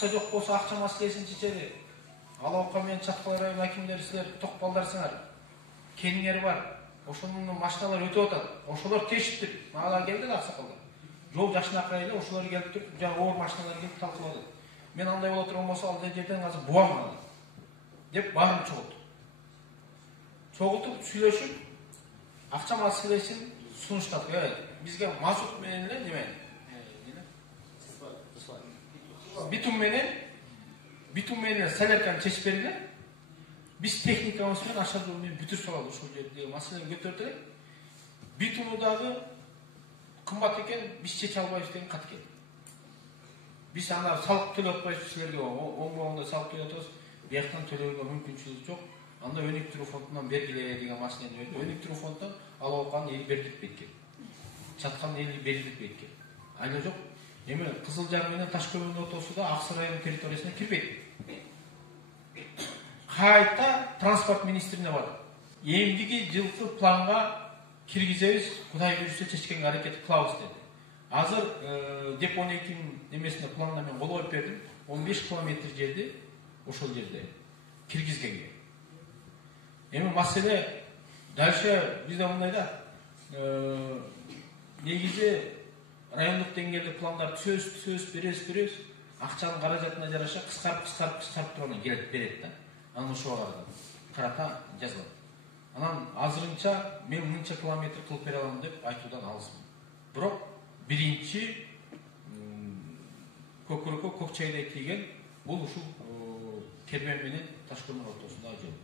акча жок болсо акча маселесин чечели. Алаука менен Чаткал районунун акимдери силер ток балдарсыңар. Кениңер бар. Ошонун машиналар өтүп атат. Ошолор тешиптип. Мага келди да аксакалдар. Жол жакшынакай эле ошолор келип туруп, жана оор машиналар келип талкуулады. Мен андай боло турган болсо ал жерден азыр буам аны деп баарын чогулттук. Чогултуп сүйлөшүп акча маселесин сунуштадык. Бизге мазут менен эле неме? Битум менен солярканы чечип бергиле. Биз техникабыз менен ашар жол менен бүтүрүп салалы ошол жердеги маселени көтөрүп элек. Битуму дагы кымбат экен, биз чече албайбыз деген кат келди. Биз аны салык төлөп атпайбыз силерге, оңгондо салык төлөп атабыз. Бияктан төлөөгө мүмкүнчүлүк жок. Анда өнүктүрүү фондунан бергиле деген маселени берди. Өнүктүрүү фондунан Алауканын эли берилбейт экен. Чатканын эли берилбейт экен. Айла жок. Эми Кызыл Жар менен Ташкөбүнүн ортосу да Аксы районунун территориясына кирбейт. Кайта транспорт министрине бардык. Эмдиги жылкы планга киргизебиз, Кудай буйрса чечкенге аракет кылабыз деди. Азыр деп 12 немесине планына мен кол коюп бердим. 15 километр жерди ошол жерде киргизгенге. Эми маселе дальше бизде мындай да. Негизи райондук деңгээлде пландар түзөбүз, беребиз. Акчанын каражатына жараша кыскарып турган келип берет да. Анан ошого карата жазылат. Анан азырынча мен 1000 километр кылып бере алам деп айтуудан алысмын. Бирок биринчи көкүрөккө көк чайдай тийген бул ушул Кербен менен Ташкөбүн ортосундагы жол.